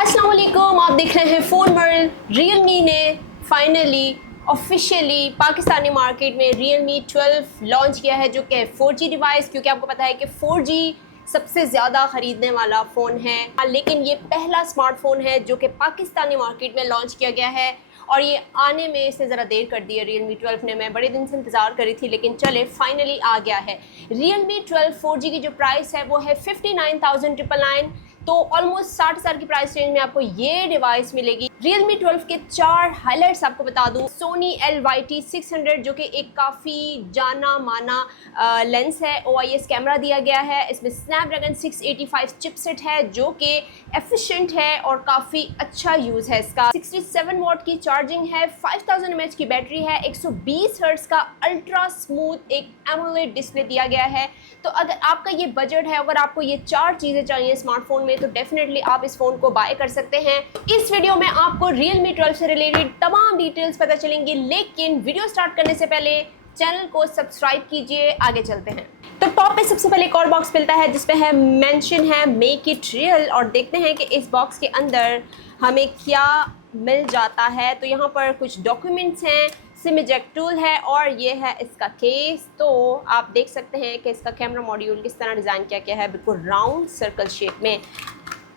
अस्सलाम वालेकुम, आप देख रहे हैं फ़ोन वर्ल्ड। रियलमी ने फाइनली ऑफिशियली पाकिस्तानी मार्केट में Realme 12 लॉन्च किया है, जो कि 4G डिवाइस, क्योंकि आपको पता है कि 4G सबसे ज़्यादा ख़रीदने वाला फ़ोन है। लेकिन ये पहला स्मार्टफ़ोन है जो कि पाकिस्तानी मार्केट में लॉन्च किया गया है और ये आने में इसने ज़रा देर कर दी है Realme 12 ने। मैं बड़े दिन से इंतज़ार करी थी, लेकिन चले फाइनली आ गया है। Realme 12 4G की जो प्राइस है वो है 59,999, तो ऑलमोस्ट 60,000 की प्राइस रेंज में आपको ये डिवाइस मिलेगी। Realme 12 के 4 हाइलाइट्स आपको बता दूं। Sony LYT600 जो कि एक काफ़ी जाना माना लेंस है, OIS कैमरा दिया गया है। इसमें Snapdragon 685 चिपसेट है जो कि एफिशिएंट है और काफ़ी अच्छा यूज़ है इसका। 67 वॉट की चार्जिंग है, 5000 mAh की बैटरी है, 120 हर्ट्ज़ का अल्ट्रा स्मूथ एक एमोलेड डिस्प्ले दिया गया है। तो अगर आपका ये बजट है, अगर आपको ये 4 चीज़ें चाहिए स्मार्टफोन में, तो डेफिनेटली आप इस फ़ोन को बाय कर सकते हैं। इस वीडियो में आपको Realme 12 से रिलेटेड तमाम डिटेल्स पता चलेंगी, लेकिन वीडियो स्टार्ट करने से पहले चैनल को सब्सक्राइब कीजिए। आगे चलते हैं। तो टॉप पे सबसे पहले एक और बॉक्स मिलता है जिसपे है मेंशन है मेक इट रियल, और देखते हैं कि इस बॉक्स के अंदर हमें क्या मिल जाता है। तो यहाँ पर कुछ डॉक्यूमेंट्स हैं, सिम इजेक्ट टूल है और ये है इसका केस। तो आप देख सकते हैं कि इसका कैमरा मॉड्यूल किस तरह डिज़ाइन किया गया है, बिल्कुल राउंड सर्कल शेप में।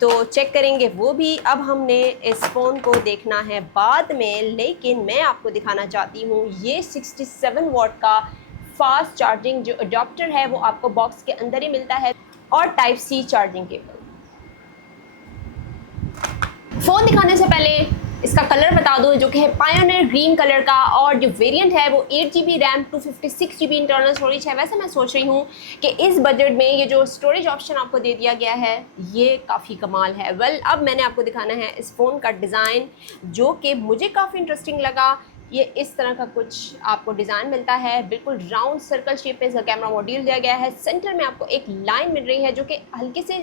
तो चेक करेंगे वो भी। अब हमने इस फ़ोन को देखना है बाद में, लेकिन मैं आपको दिखाना चाहती हूँ ये 67 वॉट का फास्ट चार्जिंग जो अडॉप्टर है वो आपको बॉक्स के अंदर ही मिलता है, और type C charging cable. Phone दिखाने से पहले इसका कलर बता दूं, जो कि है पायोनियर ग्रीन कलर का, और जो वेरिएंट है वो 8GB RAM 256GB internal storage है। वैसे मैं सोच रही हूँ कि इस बजट में ये जो स्टोरेज ऑप्शन आपको दे दिया गया है ये काफ़ी कमाल है। अब मैंने आपको दिखाना है इस फ़ोन का डिज़ाइन, जो कि मुझे काफ़ी इंटरेस्टिंग लगा। ये इस तरह का कुछ आपको डिज़ाइन मिलता है, बिल्कुल राउंड सर्कल शेप में इसका कैमरा मॉड्यूल दिया गया है। सेंटर में आपको एक लाइन मिल रही है जो कि हल्के से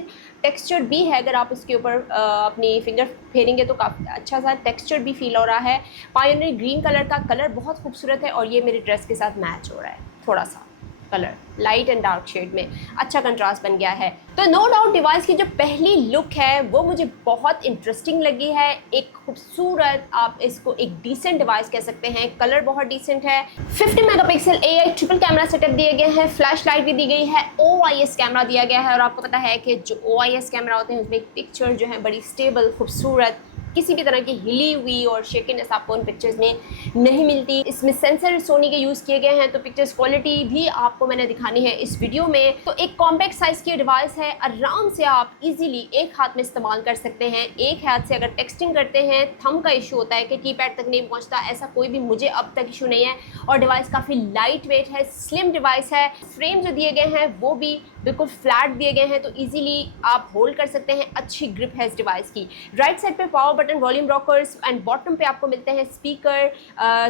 टेक्सचर भी है। अगर आप इसके ऊपर अपनी फिंगर फेरेंगे तो काफ़ी अच्छा सा टेक्सचर भी फील हो रहा है। पायोनियर ग्रीन कलर का कलर बहुत खूबसूरत है, और ये मेरे ड्रेस के साथ मैच हो रहा है। थोड़ा सा colour light and dark shade में अच्छा कंट्रास्ट बन गया है। तो नो डाउट डिवाइस की जो पहली लुक है वो मुझे बहुत इंटरेस्टिंग लगी है। एक खूबसूरत, आप इसको एक डिसेंट डिवाइस कह सकते हैं। कलर बहुत डिसेंट है। 50 megapixel AI triple camera setup दिए गए हैं, फ्लैश लाइट भी दी गई है, OIS कैमरा दिया गया है। और आपको पता है कि जो OIS कैमरा होते हैं उसमें पिक्चर जो है बड़ी स्टेबल, खूबसूरत, किसी भी तरह की हिली हुई और शेकिनेस आपको उन पिक्चर्स में नहीं मिलती। इसमें सेंसर सोनी के यूज़ किए गए हैं, तो पिक्चर्स क्वालिटी भी आपको मैंने दिखानी है इस वीडियो में। तो एक कॉम्पैक्ट साइज़ की डिवाइस है, आराम से आप इजीली एक हाथ में इस्तेमाल कर सकते हैं। एक हाथ से अगर टेक्सटिंग करते हैं, थंब का इशू होता है कि कीपैड तक नहीं पहुंचता, ऐसा कोई भी मुझे अब तक इशू नहीं है। और डिवाइस काफ़ी लाइट वेट है, स्लिम डिवाइस है। फ्रेम जो दिए गए हैं वो भी बिल्कुल फ्लैट दिए गए हैं, तो ईजिली आप होल्ड कर सकते हैं। अच्छी ग्रिप है इस डिवाइस की। राइट साइड पे power button, volume rockers, and bottom पे आपको मिलते हैं स्पीकर,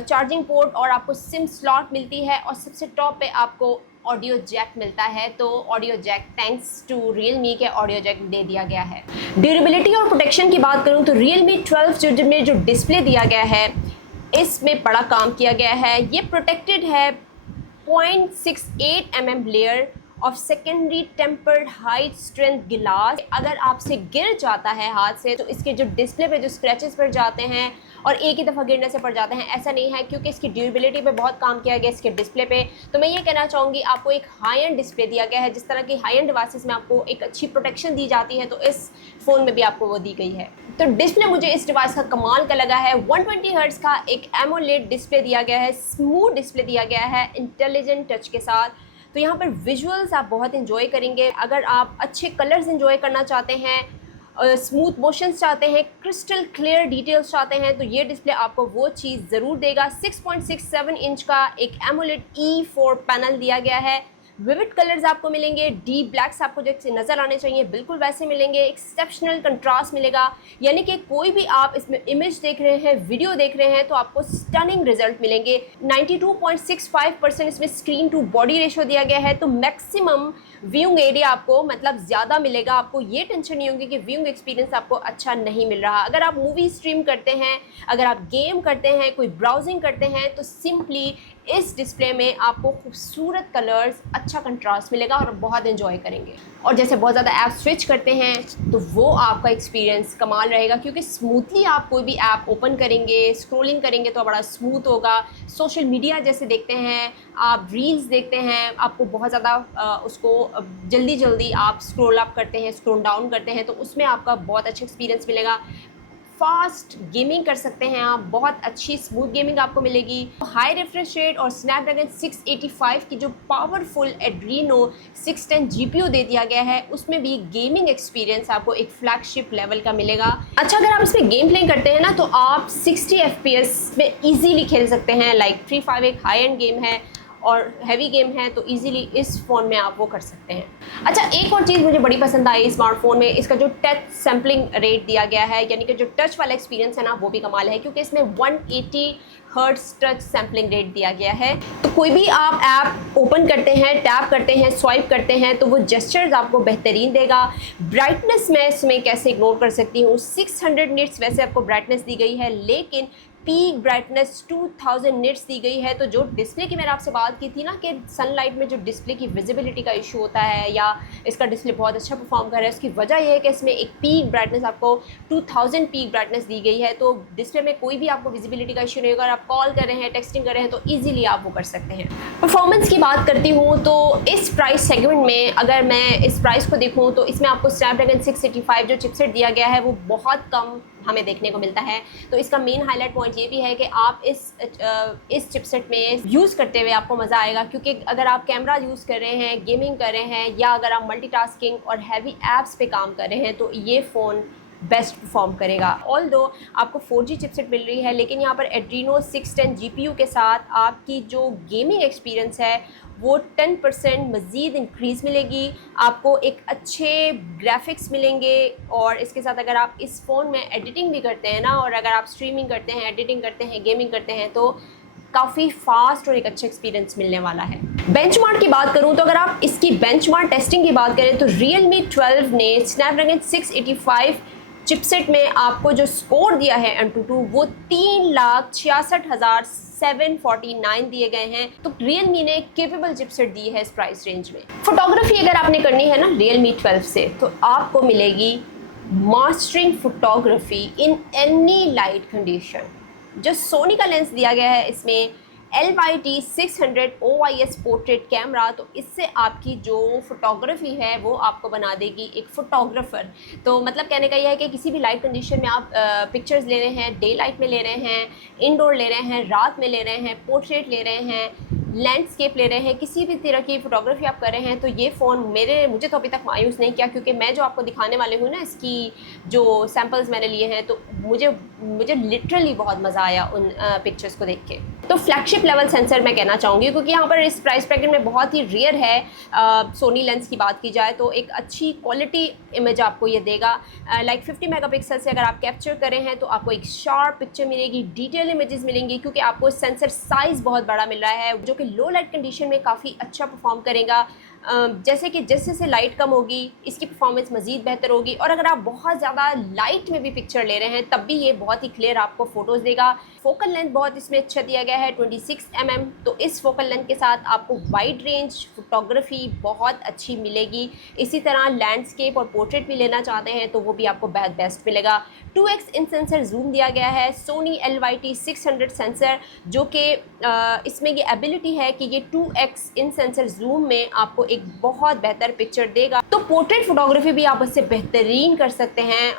चार्जिंग पोर्ट, और आपको सिम स्लॉट मिलती है। और सबसे टॉप पे आपको ऑडियो जैक मिलता है। तो audio jack thanks to Realme के ऑडियो जैक दे दिया गया है। ड्यूरेबिलिटी और प्रोटेक्शन की बात करूँ तो Realme 12 में जो डिस्प्ले दिया गया है इसमें बड़ा काम किया गया है। ये प्रोटेक्टेड है 0.68 mm layer of secondary tempered high strength गिलास। अगर आपसे गिर जाता है हाथ से तो इसके जो डिस्प्ले पे जो स्क्रैचेस पड़ जाते हैं और एक ही दफ़ा गिरने से पड़ जाते हैं, ऐसा नहीं है, क्योंकि इसकी ड्यूरेबिलिटी पे बहुत काम किया गया इसके डिस्प्ले पे। तो मैं ये कहना चाहूँगी आपको एक हाई एंड डिस्प्ले दिया गया है। जिस तरह की हाई एंड डिवाइसेस में आपको एक अच्छी प्रोटेक्शन दी जाती है, तो इस फ़ोन में भी आपको वो दी गई है। तो डिस्प्ले मुझे इस डिवाइस का कमाल का लगा है। 120 हर्ट्ज़ का एक एमोलेड डिस्प्ले दिया गया है, स्मूथ डिस्प्ले दिया गया है इंटेलिजेंट टच के साथ। तो यहाँ पर विजुअल्स आप बहुत इन्जॉय करेंगे। अगर आप अच्छे कलर्स इन्जॉय करना चाहते हैं, स्मूथ मोशंस चाहते हैं, क्रिस्टल क्लियर डिटेल्स चाहते हैं, तो ये डिस्प्ले आपको वो चीज़ ज़रूर देगा। 6.67 इंच का एक एमोलेड E4 पैनल दिया गया है। विविड कलर्स आपको मिलेंगे, डीप ब्लैक्स आपको जैसे नज़र आने चाहिए बिल्कुल वैसे मिलेंगे। एक्सेप्शनल कंट्रास्ट मिलेगा, यानी कि कोई भी आप इसमें इमेज देख रहे हैं, वीडियो देख रहे हैं, तो आपको स्टनिंग रिजल्ट मिलेंगे। 92.65% इसमें स्क्रीन टू बॉडी रेशो दिया गया है, तो मैक्सिमम व्यूइंग एरिया आपको मतलब ज़्यादा मिलेगा। आपको ये टेंशन नहीं होगी कि व्यूइंग एक्सपीरियंस आपको अच्छा नहीं मिल रहा। अगर आप मूवी स्ट्रीम करते हैं, अगर आप गेम करते हैं, कोई ब्राउजिंग करते हैं, तो सिंपली इस डिस्प्ले में आपको खूबसूरत कलर्स, अच्छा कंट्रास्ट मिलेगा और बहुत एंजॉय करेंगे। और जैसे बहुत ज़्यादा ऐप स्विच करते हैं तो वो आपका एक्सपीरियंस कमाल रहेगा, क्योंकि स्मूथली आप कोई भी ऐप ओपन करेंगे, स्क्रॉलिंग करेंगे तो बड़ा स्मूथ होगा। सोशल मीडिया जैसे देखते हैं, आप रील्स देखते हैं, आपको बहुत ज़्यादा उसको जल्दी जल्दी आप स्क्रॉल अप करते हैं, स्क्रॉल डाउन करते हैं, तो उसमें आपका बहुत अच्छा एक्सपीरियंस मिलेगा। फास्ट गेमिंग कर सकते हैं आप, बहुत अच्छी स्मूथ गेमिंग आपको मिलेगी। हाई रिफ्रेश रेट और स्नैपड्रैगन 685 की जो पावरफुल एड्रीनो 610 जीपीयू दे दिया गया है, उसमें भी गेमिंग एक्सपीरियंस आपको एक फ्लैगशिप लेवल का मिलेगा। अच्छा, अगर आप इसमें गेम प्ले करते हैं ना तो आप 60 FPS में इजीली खेल सकते हैं। लाइक फ्री फायर एक हाई एंड गेम है और हैवी गेम है, तो इजीली इस फ़ोन में आप वो कर सकते हैं। अच्छा, एक और चीज़ मुझे बड़ी पसंद आई स्मार्टफोन में, इसका जो टच सैम्पलिंग रेट दिया गया है, यानी कि जो टच वाला एक्सपीरियंस है ना, वो भी कमाल है, क्योंकि इसमें 180 हर्ट्ज टच सैम्पलिंग रेट दिया गया है। तो कोई भी आप ऐप ओपन करते हैं, टैप करते हैं, स्वाइप करते हैं, तो वो जेस्चर्स आपको बेहतरीन देगा। ब्राइटनेस मैं इसमें कैसे इग्नोर कर सकती हूँ, 600 निट्स वैसे आपको ब्राइटनेस दी गई है, लेकिन पीक ब्राइटनेस 2000 निट्स दी गई है। तो जो डिस्प्ले की मैंने आपसे बात की थी ना कि सनलाइट में जो डिस्प्ले की विजिबिलिटी का इशू होता है, या इसका डिस्प्ले बहुत अच्छा परफॉर्म कर रहा है, उसकी वजह यह है कि इसमें एक पीक ब्राइटनेस आपको 2000 पीक ब्राइटनेस दी गई है। तो डिस्प्ले में कोई भी आपको विजिबिलिटी का इशू नहीं होगा। अगर आप कॉल कर रहे हैं, टेक्सटिंग कर रहे हैं, तो ईजिली आप वो कर सकते हैं। परफॉर्मेंस की बात करती हूँ तो इस प्राइस सेगमेंट में अगर मैं इस प्राइस को देखूँ तो इसमें आपको स्नैपड्रैगन 685 जो चिपसेट दिया गया है वो बहुत कम हमें देखने को मिलता है। तो इसका मेन हाईलाइट पॉइंट ये भी है कि आप इस चिपसेट में यूज़ करते हुए आपको मज़ा आएगा, क्योंकि अगर आप कैमरा यूज़ कर रहे हैं, गेमिंग कर रहे हैं, या अगर आप मल्टीटास्किंग और हैवी ऐप्स पे काम कर रहे हैं, तो ये फ़ोन बेस्ट परफॉर्म करेगा। ऑल्दो आपको 4G चिपसेट मिल रही है, लेकिन यहाँ पर एड्रीनो 610 GPU के साथ आपकी जो गेमिंग एक्सपीरियंस है वो 10% मज़ीद इंक्रीज़ मिलेगी। आपको एक अच्छे ग्राफिक्स मिलेंगे, और इसके साथ अगर आप इस फ़ोन में एडिटिंग भी करते हैं ना, और अगर आप स्ट्रीमिंग करते हैं, एडिटिंग करते हैं, गेमिंग करते हैं, तो काफ़ी फास्ट और एक अच्छा एक्सपीरियंस मिलने वाला है। बेंचमार्क की बात करूं तो अगर आप इसकी बेंचमार्क टेस्टिंग की बात करें तो Realme 12 ने स्नैपड्रैगन 685 चिपसेट में आपको जो स्कोर दिया है Antutu वो 3,66,749 दिए गए हैं। तो Realme ने केपेबल चिपसेट दी है इस प्राइस रेंज में। फोटोग्राफी अगर आपने करनी है ना Realme 12 से, तो आपको मिलेगी mastering photography in any light condition. जो सोनी का लेंस दिया गया है इसमें LYT600 OIS पोर्ट्रेट कैमरा, तो इससे आपकी जो फोटोग्राफी है वो आपको बना देगी एक फ़ोटोग्राफ़र। तो मतलब कहने का यह है कि किसी भी लाइट कंडीशन में आप पिक्चर्स ले रहे हैं, डे लाइट में ले रहे हैं, इनडोर ले रहे हैं, रात में ले रहे हैं, पोर्ट्रेट ले रहे हैं, लैंडस्केप ले रहे हैं, किसी भी तरह की फ़ोटोग्राफी आप कर रहे हैं, तो ये फ़ोन मुझे तो अभी तक मायूस नहीं किया, क्योंकि मैं जो आपको दिखाने वाले हूँ ना, इसकी जो सैम्पल्स मैंने लिए हैं, तो मुझे लिटरली बहुत मज़ा आया उन पिक्चर्स को देख के। तो फ्लैगशिप लेवल सेंसर मैं कहना चाहूँगी, क्योंकि यहाँ पर इस प्राइस ब्रैकेट में बहुत ही रेयर है। सोनी लेंस की बात की जाए तो एक अच्छी क्वालिटी इमेज आपको ये देगा। लाइक 50 मेगापिक्सल से अगर आप कैप्चर कर रहे हैं तो आपको एक शार्प पिक्चर मिलेगी, डिटेल इमेजेस मिलेंगी, क्योंकि आपको सेंसर साइज़ बहुत बड़ा मिल रहा है, जो कि लो लाइट कंडीशन में काफ़ी अच्छा परफॉर्म करेगा। जैसे कि जैसे लाइट कम होगी इसकी परफॉर्मेंस मज़ीद बेहतर होगी, और अगर आप बहुत ज़्यादा लाइट में भी पिक्चर ले रहे हैं तब भी ये बहुत ही क्लियर आपको फ़ोटोज़ देगा। फोकल लेंथ बहुत इसमें अच्छा दिया गया है 26 mm, तो इस फोकल लेंथ के साथ आपको वाइड रेंज फोटोग्राफी बहुत अच्छी मिलेगी। इसी तरह लैंडस्केप और पोर्ट्रेट भी लेना चाहते हैं तो वो भी आपको बेस्ट मिलेगा। 2x इन सेंसर जूम दिया गया है, सोनी LYT600 सेंसर, जो कि इसमें ये एबिलिटी है कि ये 2x इन सेंसर जूम में आपको एक बहुत बेहतर पिक्चर देगा। तो पोर्ट्रेट फोटोग्राफी भी आप इससे बेहतरीन कर सकते हैं।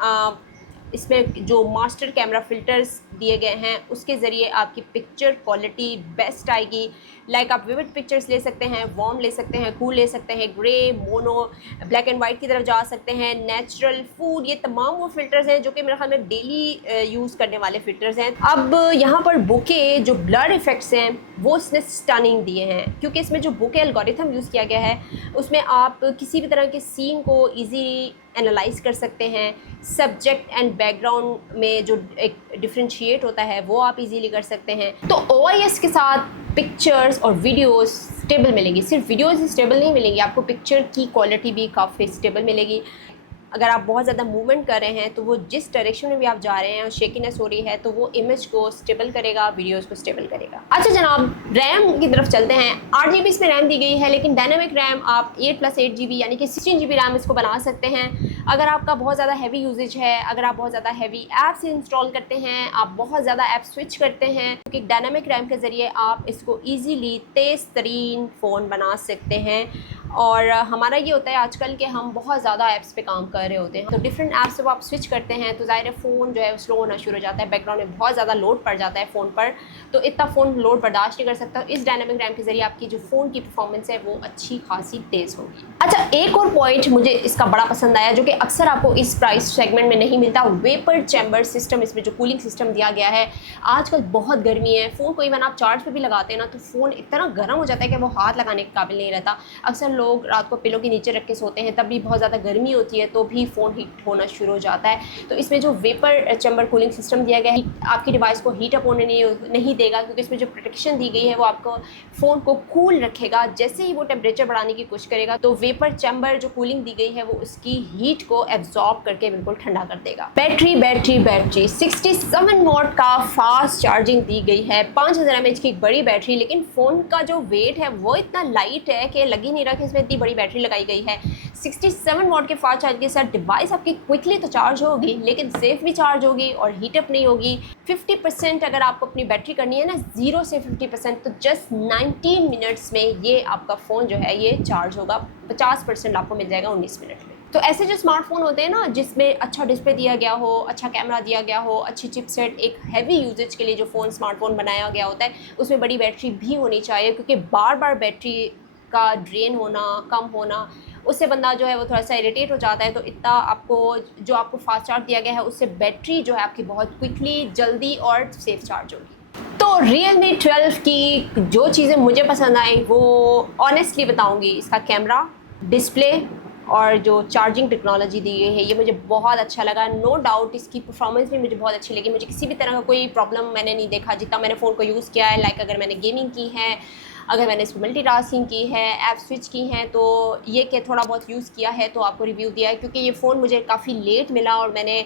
इसमें जो मास्टर कैमरा फ़िल्टर्स दिए गए हैं उसके ज़रिए आपकी पिक्चर क्वालिटी बेस्ट आएगी। लाइक आप विविड पिक्चर्स ले सकते हैं, वार्म ले सकते हैं, कूल ले सकते हैं, grey, mono, black and white की तरफ जा सकते हैं, नेचुरल, फूड, ये तमाम वो फ़िल्टर्स हैं जो कि मेरे ख्याल में डेली यूज़ करने वाले फ़िल्टर्स हैं। अब यहाँ पर बुके जो ब्लर इफ़ेक्ट्स हैं वो इसने स्टनिंग दिए हैं, क्योंकि इसमें जो बुके एल्गोरिथम यूज़ किया गया है उसमें आप किसी भी तरह के सीन को ईजी एनालाइज कर सकते हैं। सब्जेक्ट एंड बैकग्राउंड में जो एक डिफ्रेंशिएट होता है वो आप इजीली कर सकते हैं। तो OIS के साथ पिक्चर्स और वीडियोस स्टेबल मिलेंगी। सिर्फ वीडियोस ही स्टेबल नहीं मिलेंगी, आपको पिक्चर की क्वालिटी भी काफ़ी स्टेबल मिलेगी। अगर आप बहुत ज़्यादा मूवमेंट कर रहे हैं तो वो जिस डायरेक्शन में भी आप जा रहे हैं और शेकीनेस हो रही है तो वो इमेज को स्टेबल करेगा, वीडियोस को स्टेबल करेगा। अच्छा जनाब, रैम की तरफ चलते हैं। 8 GB इसमें रैम दी गई है, लेकिन डायनामिक रैम आप 8+8 GB यानी कि 16 GB रैम इसको बना सकते हैं। अगर आपका बहुत ज़्यादा हैवी यूजेज है, अगर आप बहुत ज़्यादा हैवी ऐप्स इंस्टॉल करते हैं, आप बहुत ज़्यादा ऐप स्विच करते हैं, क्योंकि डायनामिक रैम के ज़रिए आप इसको ईजीली तेज़ तरीन फ़ोन बना सकते हैं। और हमारा ये होता है आजकल कि हम बहुत ज़्यादा ऐप्स पे काम कर रहे होते हैं, तो डिफरेंट ऐप्स जब आप स्विच करते हैं तो ज़ाहिर है फ़ोन जो है स्लो होना शुरू हो जाता है, बैकग्राउंड में बहुत ज़्यादा लोड पड़ जाता है फ़ोन पर, तो इतना फ़ोन लोड बर्दाश्त नहीं कर सकता। इस डायनामिक रैम के ज़रिए आपकी जो फ़ोन की परफॉर्मेंस है वो अच्छी खासी तेज़ होगी। अच्छा, एक और पॉइंट मुझे इसका बड़ा पसंद आया जो कि अक्सर आपको इस प्राइस सेगमेंट में नहीं मिलता, वेपर चैम्बर सिस्टम। इसमें जो कूलिंग सिस्टम दिया गया है, आजकल बहुत गर्मी है, फ़ोन को इवन आप चार्ज पे भी लगाते हैं ना तो फ़ोन इतना गर्म हो जाता है कि वो हाथ लगाने के काबिल नहीं रहता। अक्सर लोग रात को पिलो के नीचे रख के सोते हैं, तब भी बहुत ज़्यादा गर्मी होती है तो भी फ़ोन हीट होना शुरू हो जाता है। तो इसमें जो वेपर चैम्बर कूलिंग सिस्टम दिया गया है आपकी डिवाइस को हीट अप होने नहीं देगा, क्योंकि इसमें जो प्रोटेक्शन दी गई है वो आपको फ़ोन को कूल रखेगा। जैसे ही वो टेम्परेचर बढ़ाने की कोशिश करेगा तो वेपर चैम्बर जो कूलिंग दी गई है वो उसकी हीट को एब्जॉर्ब करके बिल्कुल ठंडा कर देगा। बैटरी 67 वॉट का फास्ट चार्जिंग दी गई है, 5000 mAh की एक बड़ी बैटरी, लेकिन फ़ोन का जो वेट है वो इतना लाइट है कि लग ही नहीं रहा कि इसमें इतनी बड़ी बैटरी लगाई गई है। 67 वॉट के फास्ट चार्ज के साथ डिवाइस आपकी क्विकली तो चार्ज होगी, लेकिन सेफ भी चार्ज होगी और हीटअप नहीं होगी। 50% अगर आपको अपनी बैटरी करनी है ना 0 से 50%, तो जस्ट 19 मिनट्स में ये आपका फ़ोन जो है ये चार्ज होगा। 50% आपको मिल जाएगा 19 मिनट में। तो ऐसे जो स्मार्टफोन होते हैं ना जिसमें अच्छा डिस्प्ले दिया गया हो, अच्छा कैमरा दिया गया हो, अच्छी चिपसेट, एक हैवी यूजेज के लिए जो स्मार्टफोन बनाया गया होता है उसमें बड़ी बैटरी भी होनी चाहिए, क्योंकि बार बार बैटरी का ड्रेन होना, कम होना, उससे बंदा जो है वो थोड़ा सा इरिटेट हो जाता है। तो इतना आपको जो आपको फास्ट चार्ज दिया गया है उससे बैटरी जो है आपकी बहुत क्विकली, जल्दी और सेफ चार्ज होगी। तो Realme 12 की जो चीज़ें मुझे पसंद आई वो ऑनेस्टली बताऊंगी, इसका कैमरा, डिस्प्ले और जो चार्जिंग टेक्नोलॉजी दी गई है ये मुझे बहुत अच्छा लगा। नो डाउट इसकी परफॉर्मेंस भी मुझे बहुत अच्छी लगी, मुझे किसी भी तरह का कोई प्रॉब्लम मैंने नहीं देखा जितना मैंने फ़ोन को यूज़ किया है। लाइक अगर मैंने गेमिंग की है, अगर मैंने इसमें मल्टीटास्किंग की है, ऐप स्विच की हैं, तो ये कि थोड़ा बहुत यूज़ किया है तो आपको रिव्यू दिया है, क्योंकि ये फ़ोन मुझे काफ़ी लेट मिला और मैंने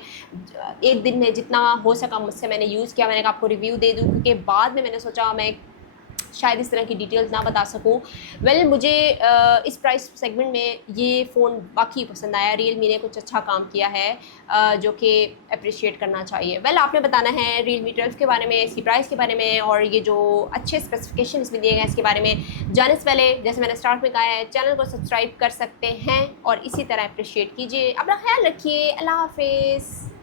एक दिन में जितना हो सका मुझसे मैंने यूज़ किया। मैंने कहा आपको रिव्यू दे दूँ, क्योंकि बाद में मैंने सोचा मैं शायद इस तरह की डिटेल्स ना बता सकूं। मुझे इस प्राइस सेगमेंट में ये फ़ोन बाकी पसंद आया। Realme ने कुछ अच्छा काम किया है जो कि अप्रिशिएट करना चाहिए। आपने बताना है Realme 12 के बारे में, इसकी प्राइस के बारे में और ये जो अच्छे स्पेसिफिकेशन इसमें दिए गए हैं इसके बारे में। जाने से पहले जैसे मैंने स्टार्ट में कहा है, चैनल को सब्सक्राइब कर सकते हैं और इसी तरह अप्रिशिएट कीजिए। अपना ख्याल रखिए। अल्लाह हाफिज़।